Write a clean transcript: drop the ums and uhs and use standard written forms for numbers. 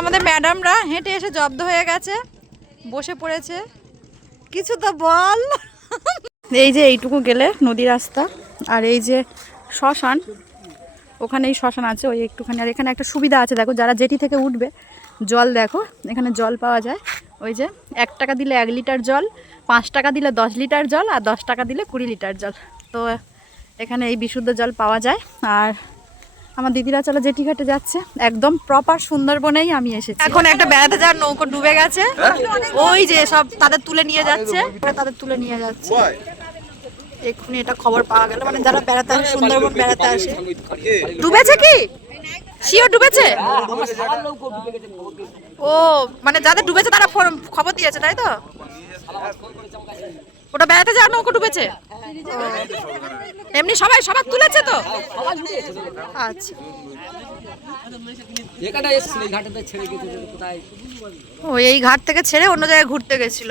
আমাদের ম্যাডামরা হেঁটে এসে জব্দ হয়ে গেছে, বসে পড়েছে। কিছু তো বল। এই যে এইটুকু গেলে নদী রাস্তা, আর এই যে শ্মশান, ওখানেই শ্মশান আছে ওই একটুখানি। আর এখানে একটা সুবিধা আছে, দেখো যারা জেটি থেকে উঠবে, জল দেখো এখানে জল পাওয়া যায়। ওই যে 1 টাকা দিলে 1 লিটার জল, 5 টাকা দিলে 10 লিটার জল, আর 10 টাকা দিলে 20 লিটার জল। তো এখানে এই বিশুদ্ধ জল পাওয়া যায়। আর আমার দিদিরা চলো জেটি ঘাটে যাচ্ছে, একদম প্রপার সুন্দরবনেই আমি এসেছি। এখন একটা বেড়াতে যাওয়ার নৌকো ডুবে গেছে, ওই যে সব তাদের তুলে নিয়ে যাচ্ছে, এক্ষুনি এটা খবর পাওয়া গেল। মানে যারা বেড়াতে আসে, সুন্দরবন বেড়াতে আসে। ডুবেছে কি শিওর ডুবেছে? ও মানে যাদের ডুবেছে তারা খবর দিয়েছে, তাই তো? ওটা বেড়াতে যাওয়ার নৌকো ডুবেছে, এমনি সবাই সবার তুলেছে তো? আচ্ছা, ও এই ঘাট থেকে ছেড়ে অন্য জায়গায় ঘুরতে গেছিল।